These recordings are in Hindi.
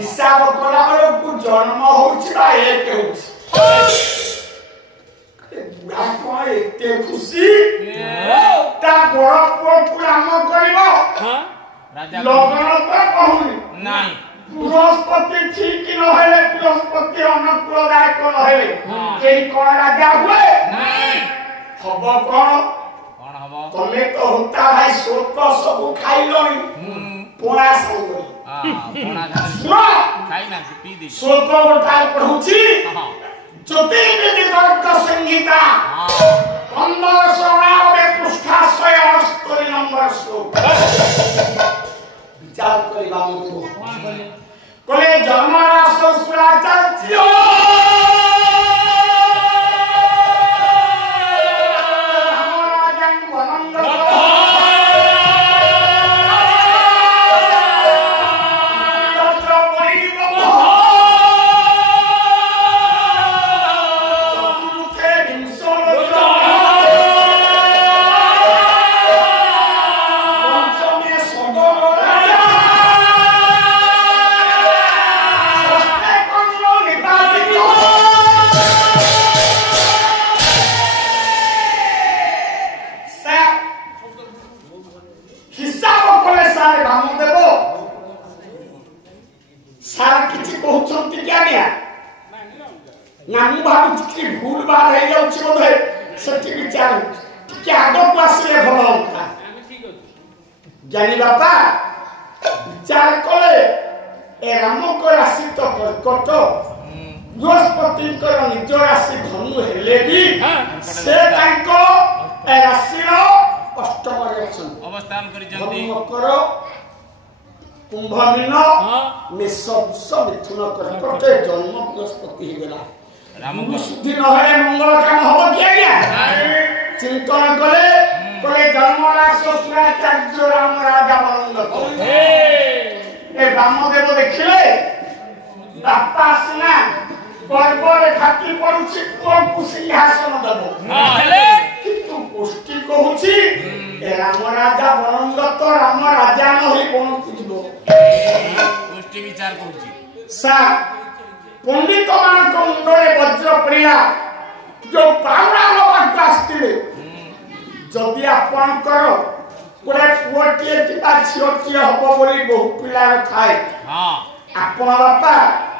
हिसाब कला को जन्म होछि बा एक होछि बुढ़ा को एते खुशी ता बड़ पुओ काम करबो राजा लगन पर कहूनी नहीं बृहस्पति ठीक न हेले बृहस्पति अनुकूल दायक न हेले केही कोन राजा हुए नहीं हबो कोन कौन हबो तमे तो होता भाई सोत सब खाइलोनी पोड़ा संग पोड़ा सुनो खाई ना पी दी सोत गोटाल पढुची ज्योतिर्विद ग्रंथ संहिता 1599 पृष्ठा 168 नंबर श्लोक विचार करिबा मतो कोले जन्मरास सुराचार्य भूल बात है सठी विचार टिके आगो को आसले भल होता ज्ञानी बापा विचार कले ए राम को राशि तो कर्कट बृहस्पति निज राशि धनु हेले भी से तांको ए राशि अष्टम अवस्थान करिजंती मकर कुंभ मीन मेष वृष मिथुन कर्कट जन्म बृहस्पति हो गला राम शुद्धि न है मंगल काम हो कि आज्ञा चिंतन कले कले जन्मराज सुराचार्य राम राजा बनंद ए रामदेव देखिले बापा सिना गर्भ रे खाती पड़ुछि को सिंहासन दबो किंतु पुष्टि कहूछि ए राम राजा बनंद तो राम राजा न होई बनति दिबो पुष्टि विचार कहूछि सा पंडित मान को मुंडे वज्र पड़िला जो पावड़ा लबाक आस्तिले जदि आपनकर कोरे पुओटिए किबा छिओटिए हबो बोली बहु पिला थाए हां आपन बापा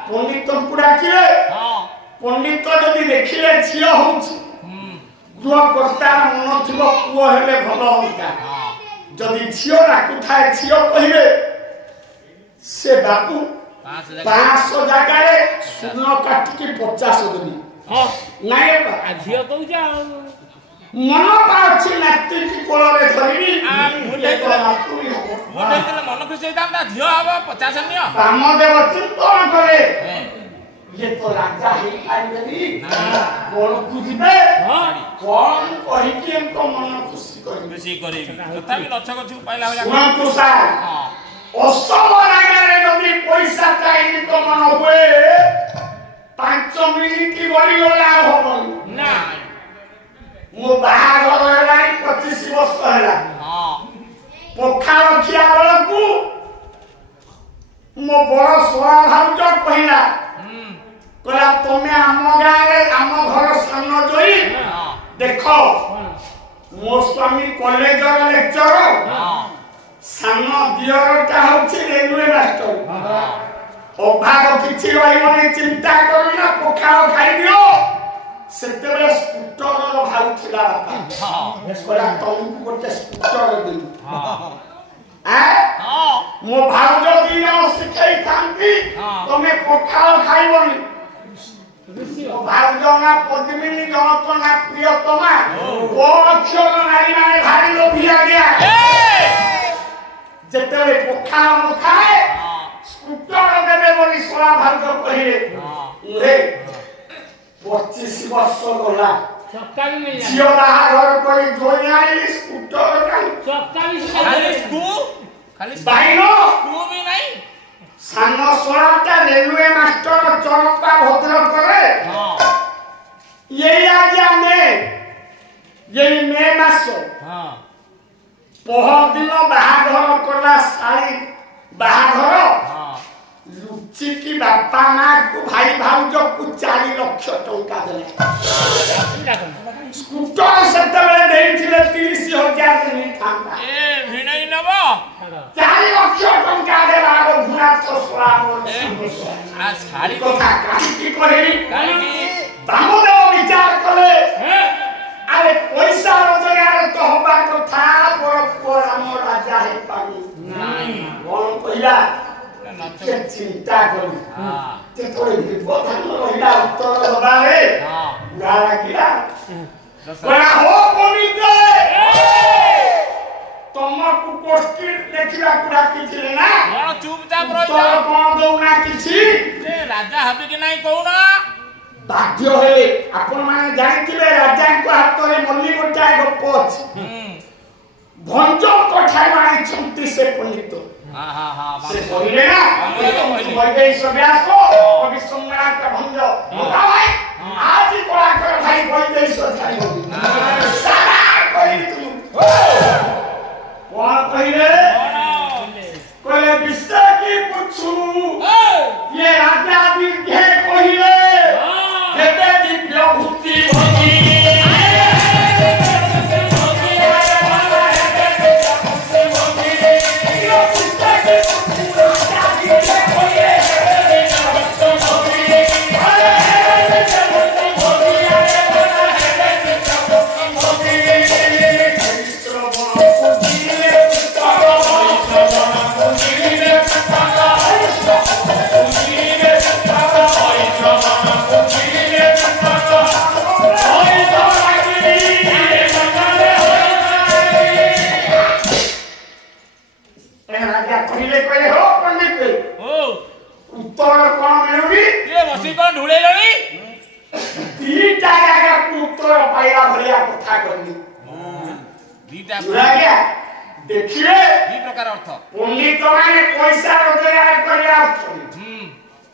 पंडित पुडा किले हां पंडित जदि देखिले छिओ होउछि गृह कर्ता मन थिबो पुओ हेले भलो होता हां जदि छिओ राखु थाए छिओ कहिबे से बापू 500 जगारे सुनो काटी 50 देबी हां नाय बा झियो कहू जा मन पाछि नाती की कोल रे धरिबी आ मुटे तो नातुरी हो मुटे तले मन खुशी दाम झियो आबा 50 नियो रामदेव चिंतन करे ये तो राजा ही आइबेनी कोन कुजिबे हां कोन कहि के हमको मन खुशी करी तथापि लक्ष्य गछु पाइला हो जा कोन सा हां असमरागरे जदि पैसा टाइम कमन हुए 5 मिनिट गड़ी गला होबनी ना मो बाहागर हेलानी 25 वर्ष हेला हां पोखा रखिया बेलकू मो बड़ सोरा भाउज कहिला कहला तमे आम गारे आम घर सामने जोई देखो मो स्वामी कॉलेज रो लेक्चर हां सानो दियरटा होछि रेलवे मास्टर अभाग किछि रहिबने चिंता करना पोखाओ खाइ दियो सेते बेले स्कूटर रो भाउ थिला बापा हां एस्कोला तुमको गोटे स्कूटर दे हां हां मो भाउज दिनो सिखाई थांती तमे पोखाओ खाइबनी भाउज ना पद्मिनी जनक ना प्रियतमा ओ अक्षर नारी माने भारी लोभिया गया जेतरे पोखा न खाए स्कूटर देबे बोली सोला भाग कहिले उहे 25 वर्ष गला चक्का भी मिल जियो बाहर कोई जोई आइली स्कूटर काई चक्का भी खाली बाइनो स्कू भी नहीं सानो सोलाटा रेलवे मास्टर चरका भद्र करे हां ये आज्ञा में ये मे मास हां पहर दिन बाहाघर कला सारी बाहाघर चिकी बापा माँ को भाई भाउज को 4 लाख टंका देले स्कूटर सेतबेले देइथिले 30,000 नहीं थांता ए भिणई नबो 4 लाख टंका देला घुना छसरा मोर आ छाड़ी কথা কাহিনী করেনি काहेकि বামদেব বিচার করে আরে পয়সা রোজগার তো হবা কথা বড় বড় আমার রাজা হে পাবি নাই কোন কইলা नच কে চিন্তা করি हां তে তোরে বিপদ রহিলা উত্তর দবারে हां গা লাগিলা কলা হো বনিতে তোমাকু কোষ্টি লেখিলা কুড়া কিছিলে না कोन चुपचाप रहि তোর जा কোন দউনা কিছু ए राजा हबे कि नाही कहूना बाध्य हेले आपण माने जानिथिले राजांको हातरे मल्ली गोटाय गप्प अछि भंज कठा माने छंती से पंडित हां हां हां से बोलिले ना बइबे सब्यास कवि सम्राट का भंज बता भाई आज ही कोला कर भाई बइबे सजाई सारा कहि तू कोन कहिले कोले विश्व की पूछू ये राजा भी के कहिले हेबे दिव्य भूति भगी उत्तर कौन मिलुगी ये बसी कोन ढुले लड़ी दीटा जागा उत्तर पाइला भलिया कथा करनी दीटा जुरा गया देखिए दी प्रकार अर्थ पंडित माने पैसा रोजगार करिया अर्थ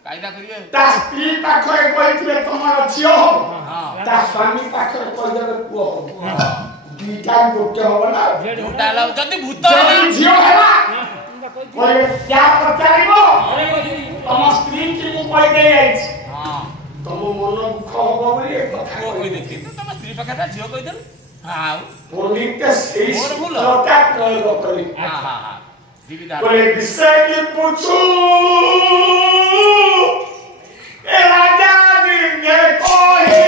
कायदा करिए ता स्त्री पाखरे कहिथिले तमर झियो हो हां ता स्वामी पाखरे कहिदेबे पुओ हो दीटा गोटे हो ना जोटा लाउ जदी भूत जदी झियो हेला बोले क्या पचारिबो तम स्त्री की मु कहि दे आइछ हां तम मन दुख होबो बोली कथा को कहि कहि देखि तो तम स्त्री पकड़ा झियो कहि देलु हां पंडित के सेई मोर भूल। लोटा प्रयोग करी हां हां हां जीविदा बोले विषय की पूछू ए राजा दिने कोहिले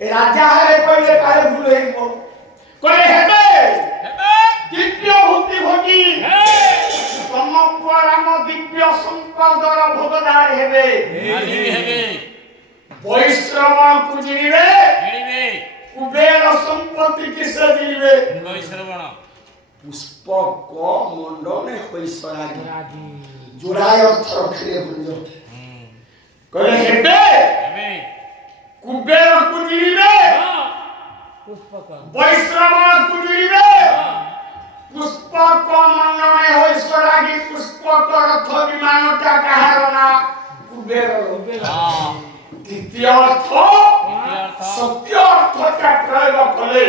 राजा है पहले काले भूल है वो कोले हेबे दिव्य भूति भोगी समग्र राम दिव्य संपदर भोगदार हेबे वैश्रवण को जिनिबे कुबेर संपत्ति किसे जिनिबे वैश्रवण पुष्प को मंडने होइसरागी जोड़ाय अर्थ रखले भंजो कोले हेबे कुबेर को जिनिबे पुष्पक वैश्रवण को जिनिबे पुष्पक मंडने होइसरागी पुष्पक रथ विमानटा कहार ना कुबेर द्वितीय अर्थ सत्य अर्थटा प्रयोग कले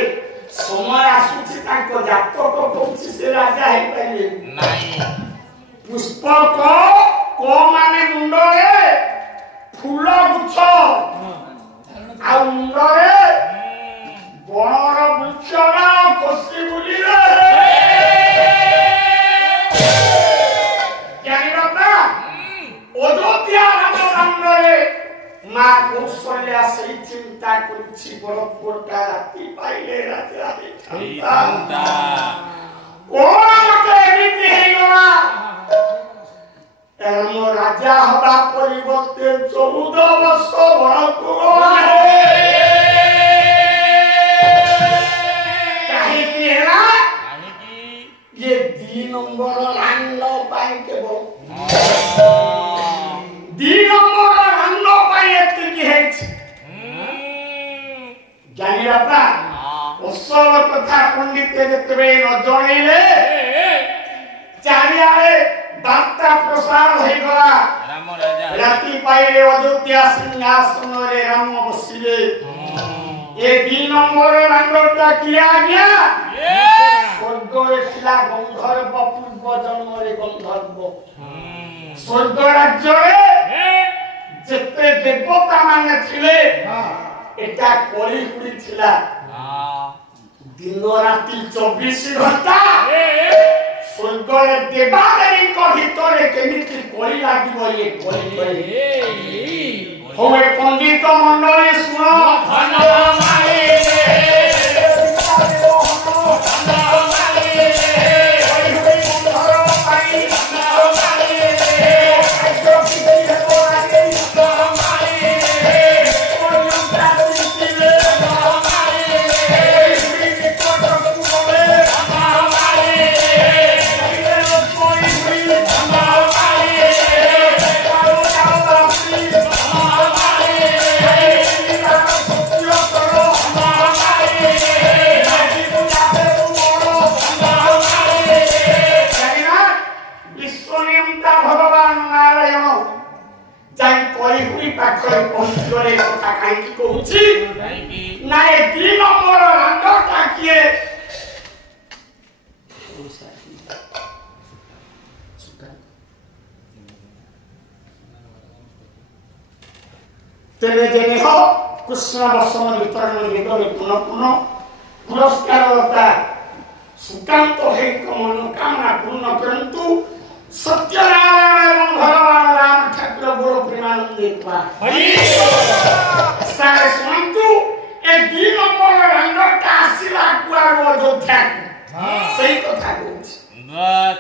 समय आसुछि ताको जातक कहछि से राजा हे पाइले नाही पुष्पक को माने मुंडरे फूल गुच्छ आ मुंडरे बणर वृक्षरा खसी बुलिले କହୁଛି ବଡ଼ ପୁଅଟା ରାତି ପାଇଲେ ରାତି ରାତି ହେଇଥାନ୍ତା। କଣ ମତେ ଏମିତି ହେଇଗଲା ଆମ ରାଜା ହବା ପରିବର୍ତ୍ତେ 14 ବର୍ଷ ବଳକୁ ଗଲା କାହିଁକି ହେଲା ये 2 नंबर रांड पाई केवल 2 नंबर रांड पाई एतिकी हेछि जानि बापा असल कथा पंडित जेतबे न जणैले चारियारे बार्ता प्रसार हो गला राम राजा राति पाइले अयोध्या सिंहासन रे राम बसिले ये 2 नंबर रांडटा किया गया स्वर्गरे थिला गंधर्व पूर्व जन्मरे गंधर्व स्वर्ग राज्य जेते देवता माने थिले एटा कोली हुडी थिला दिन राति 24 घंटा स्वर्गरे देवादेवी को भितरे केमिति कोली लागिबो ये कोली कोली होवे पंडित मंडली सुनो तेरे जने हो कृष्ण वर्षम वितरण निगम पुनः पुनः पुरस्कार होता सुकांत है मनोकामना पूर्ण करंतु सत्यनारायण एवं भगवान राम ठाकुर गुरु प्रेमानंदे पा सारे सुनंतु ए 2 नंबर रंगटा आसीला कुआरो अयोध्या सही कथा कहूछि बस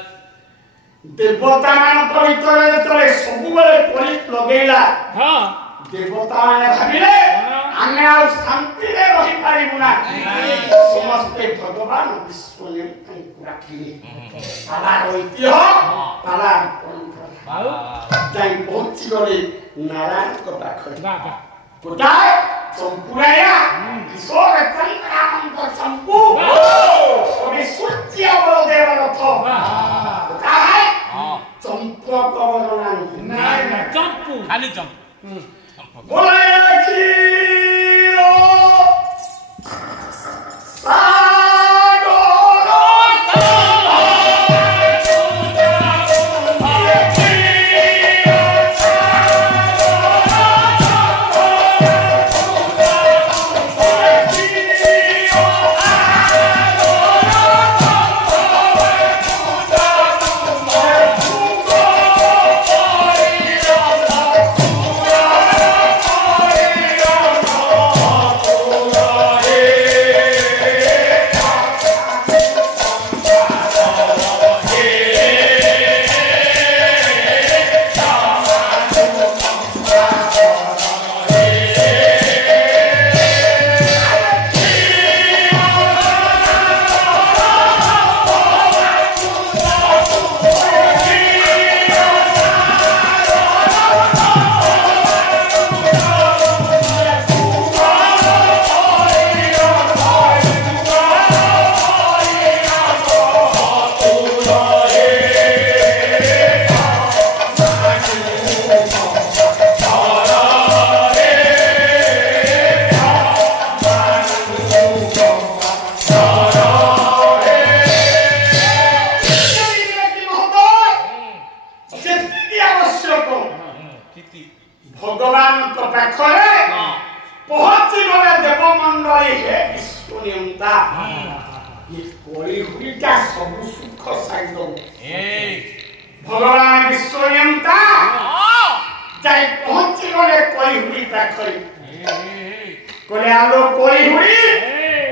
देवता मान पवित्र तले सब बेले कोली लगेला हां देवता माने भाबिले आमे आ शांति रे रहि पारिबुना समस्त भगवान विश्व ने राखिले पाला ঐতিহ্য पाला जाई पहुंची गले नारायण को पाखरे बाबा कोटाय संपुराया ईश्वर चंद्रानंद संपु ओबे सूर्य बलदेव रथ कोटाय चंपक बरनानी नाय ना चंपू खाली चंप बोले की ओ भगवान तो पाखरे पहुंची गले देवमंडली हे विष्णुनियंता ये कोली हुईटा सब सुख साइदो भगवान विष्णुनियंता जाई पहुंची गले कोली हुई पाखरे କହିଲେ ଆଲୋ କଳି ହୁଡ଼ି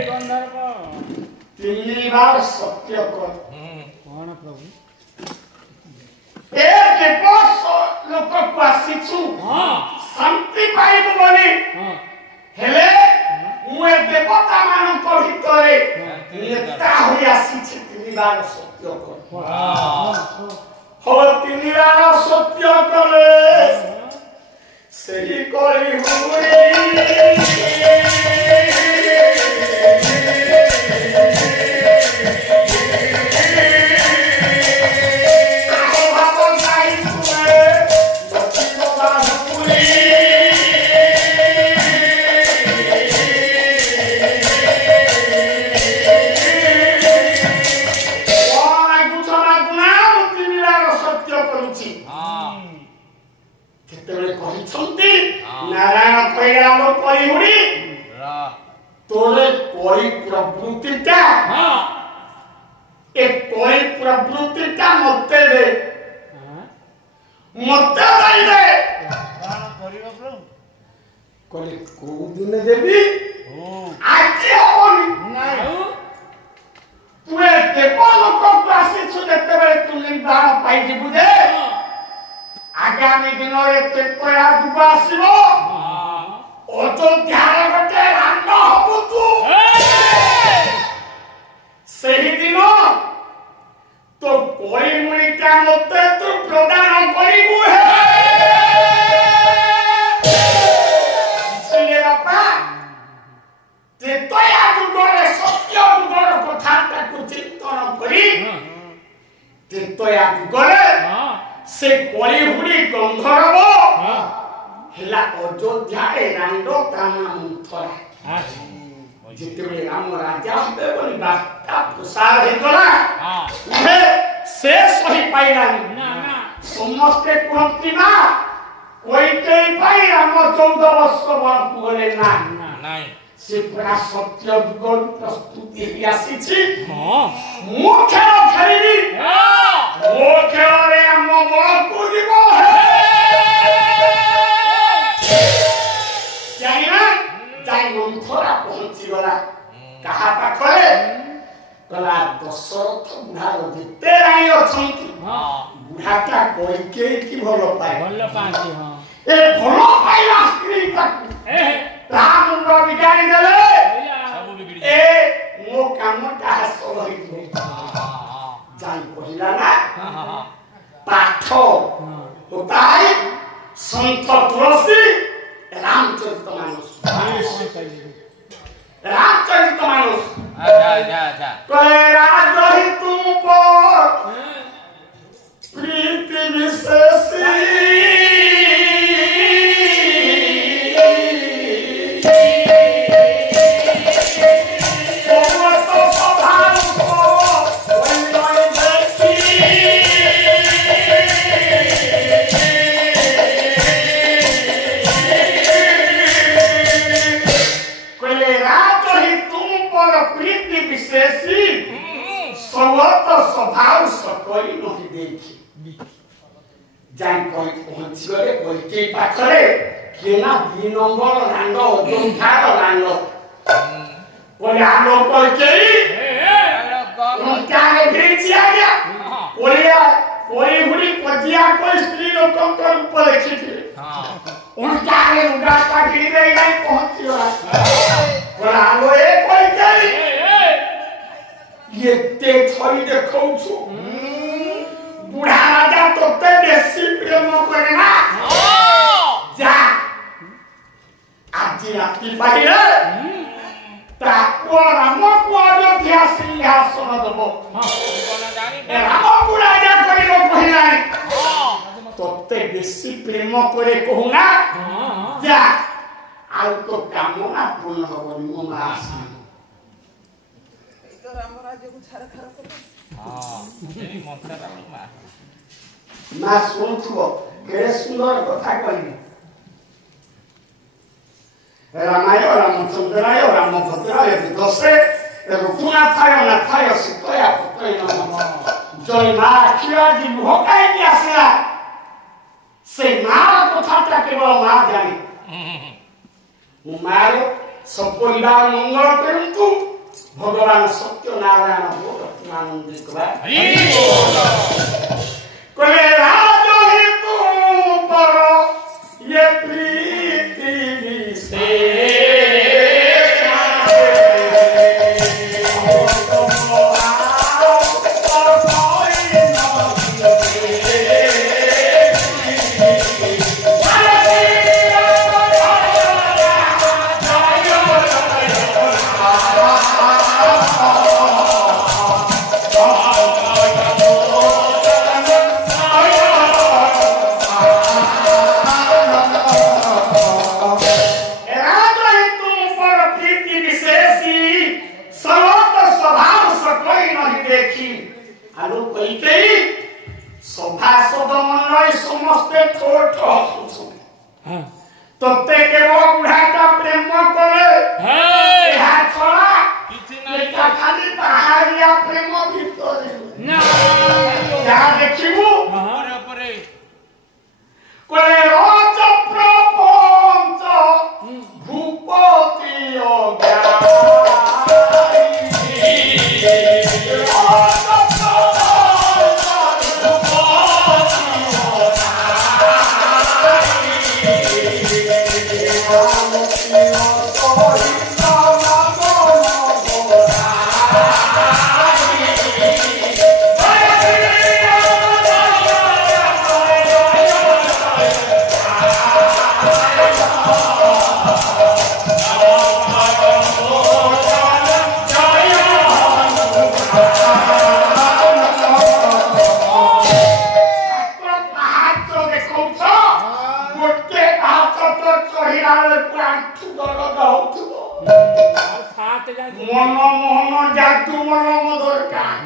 ଗନ୍ଧର୍ବ 3 ବାର ସତ୍ୟ କର କଣ ପ୍ରଭୁ ଏ କେବଳ ଲୋକକୁ ଆସିଛୁ ଶାନ୍ତି ପାଇବୁ ବୋଲି ହେଲେ ମୁଁ ଏ ଦେବତା ମାନଙ୍କ ଭିତରେ ନେତା ହୋଇ ଆସିଛି 3 ବାର ସତ୍ୟ କର ହଉ 3 ବାର ସତ୍ୟ କଲେ ସେହି କଳି ହୁଡ଼ି नारायण कहला लो कली हुडी तोरे कोई प्रवृत्तिटा ए कोई प्रवृत्तिटा मते दे कली को दिन देबी आज होनी तू ए देखो लोक क्लास छु देखते बेले तू निर्धारण पाई जिबु दे आगामी दिन रे तेपया दुबा आसीबो अयोध्या रे गटे रांड हबु तू सही दिन तो कोई मुनिका मते तू प्रदान करिबु हे सुने बापा तेतया दुगरे सत्य दुगर कथाटा को चिंतन करी तेतया दुगरे से कोई हुडी गंधर्व हेला अयोध्या रे रांड ताना मुथरा जितबे राम राजा होबे बोली बाता प्रसार हे गला हे से सही पाइला ना समस्त कहती ना कोई के पाई राम 14 वर्ष बड़ पुगले ना नाही से पूरा सत्य जुगल प्रस्तुति ही आसीछि मु खेल खेलिबी मो खेल रे हम बड़ कुदिबो हे जाइना जाई मंथरा पहुंची गला कहा पाखरे कला दशरथ बुढ़ा जिते राई अछंती बुढ़ाटा कोई के की भलो पाए ए भलो पाइला स्त्री तक राम मुंडो बिगाड़ी देले सब बिगड़ी ए मो काम ता सही हो जाई कहिला ना पाठ होता है संत तुलसी रामचरितमानस अच्छा कहे राजहि तुम पर प्रीति विशेषी स्वभाव सकई नहीं देखी जाई कोई पहुंच गले कोई के पाखरे केना 2 नंबर रांड अयोध्यार रांड बोले आलो कोई के उनका रे भेजी आ गया कोई हुडी पजिया कोई स्त्री लोक को ऊपर देखी उनका रे उड़ा का गिरे गई पहुंच गया बोला आलो ए कोई के ये ते छई देखौ छु बुढ़ा राजा तोते बेसी प्रेम करे ना जा आज राती पाहिले ताको राम को अयोध्या सिंहासन दबो राम को राजा करिनो कहिला तोते बेसी प्रेम करे कहूना जा आउ तो कामना पूर्ण होबनी मो मासी राम राज्य को छाड़ खरा कर हां एई मंत्र राम मा सुनथुओ के सुंदर कथा कहि रामाय रामचंद्राय रामभद्राय विदसे रघुनाथाय नाथाय सीताय पुत्रय नमः जय मा खिया जी भोकाई नि आसला से मा कथाटा केवल मा जानी मु मारो सपरिवार मंगल करंतु भगवान सत्यनारायण भगवती कले राज हेतु पर ये प्रीति विशेष तोते के वो बुढ़ाटा प्रेम करे ଏହା ଛଡ଼ା ଏଟା ଖାଲି ବାହାରିଆ ପ୍ରେମ ଭିତରେ ଯାହା ଦେଖିବୁ କଲେ ରଜ ପ୍ରପଞ୍ଚ ଭୂପତି मनमोहन जातु मनम दरकार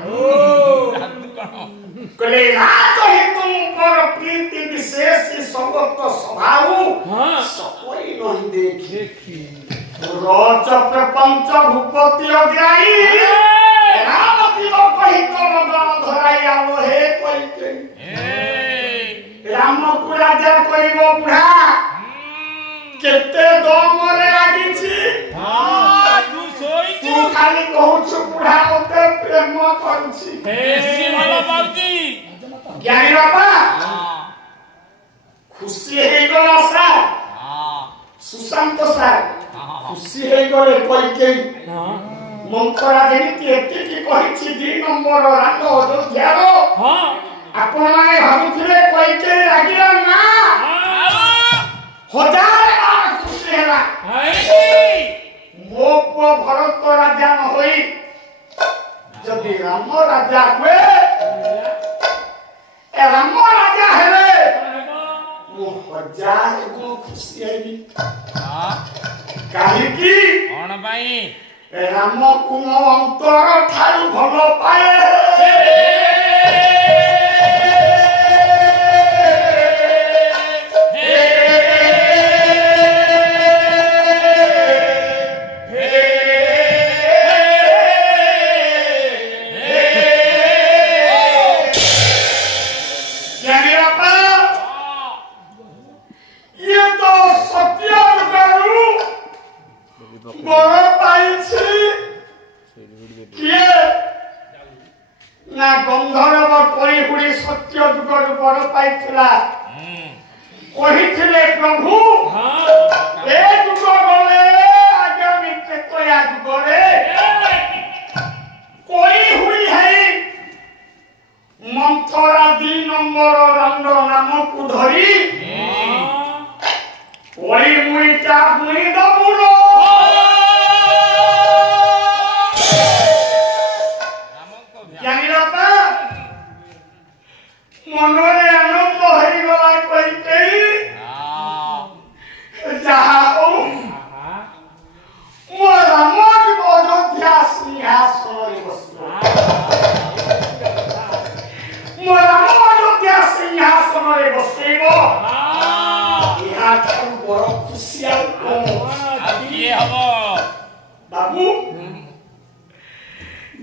कले राज हेतु पर प्रीति विशेष संगत स्वभाव सकोई नहीं देखी रज प्रपंच भूपति अग्राई रामती कहित मदन धराई आलो हे कहिते राम को राजा करिवो बुढ़ा केते दम रे लागी छी तू खाली कहूछु बुढ़ा मते प्रेम करछि बेसी भलो बाबूजी ज्ञानी बाबा खुशी हे गला सार सुशांत सार खुशी हे गले कइके मंत्रा जेति एति की कहिछि 2 नंबर रात अयोध्या रो आपण माने भाबुथिले कइके लागिला ना हजार बार खुशी होला मो पुआ भरत राजा न होई जदि राम राजा हुए ए राम राजा हेले मो हजार गुण खुशी हेबी काहे की कोन भाई ए राम को मो अंतर ठारू भलो पाए ना गंधर्व परिहुड़ी सत्य जुगर बर पाइथिला कहिथिले प्रभु ए जुग गले आगामी केतया जुगरे परिहुड़ी है मंथरा 2 नंबर राम नाम को धरी ओई मुइटा मुइ दबुलो मनोरे आनंद हरि गला कहिते जहा ओ मो राम अयोध्या सिंहासन रे बसलो मो राम अयोध्या सिंहासन रे बसेबो इहा ठारू बड़ खुशी आ किए हबो बाबू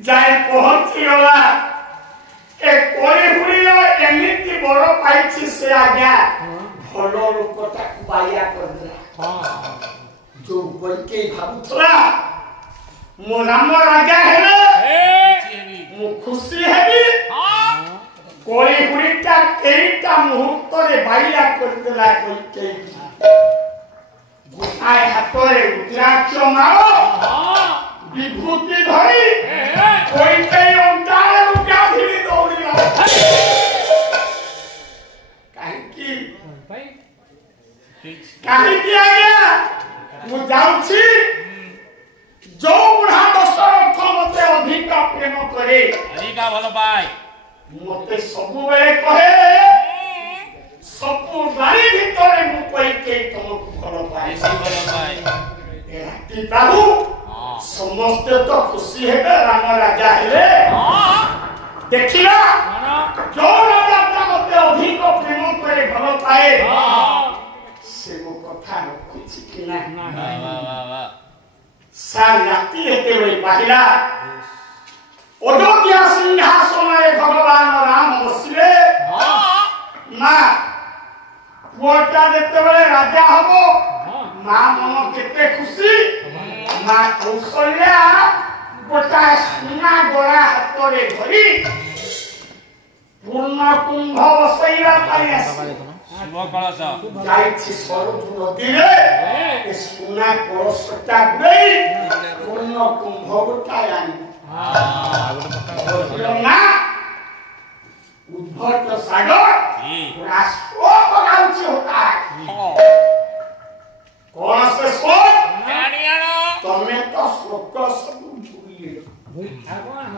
जाय पहुंची गला ए कोई हुड़िलो एमिति बड़ पाइछि से आज्ञा भलो लोकटा बाया कर दिला जो कोई भावुला मो राम राजा हेले मु खुशी हेबी कोई हुड़ीटा केईटा मुहूर्त रे बाइया करदेला कोई केई गुटाए हाथ रे रुद्राक्ष मारो विभूति धरी कोई केई अंतारे रुका भिड़ी दौड़ीला काहे की आज्ञा मु जाउछी जो बुढ़ा दशरथ मते अधिक प्रेम करे अधिका भल पाए मते सब बेले कहे सब बारी भितरे मु कोई के तुमको भल पाए ए राती बाबू समस्त तो खुशी हेबे राम राजा हेले देखिला जो राजा मते अधिक प्रेम करे भल पाए से मो कथा रखुछि कि ना सारी राति हेते बेले पाहिला अयोध्या सिंहासन भगवान राम बसिले माँ पुअटा जेते बेले राजा हबो माँ मन केते खुशी माँ कौशल्या गोटा सुना गोरा हाथ रे धरी पूर्ण कुंभ बसैला पाई आसी शुभ कलश जाइछि सरजू नदी रे ए सुना कलशटा गुई पूर्ण कुंभ गोटा आनी ना उद्भट सागर राष्ट्र बनाउछि होता है कौन से शोक जानियानो तमे तो शोक सब भूलिए भगवान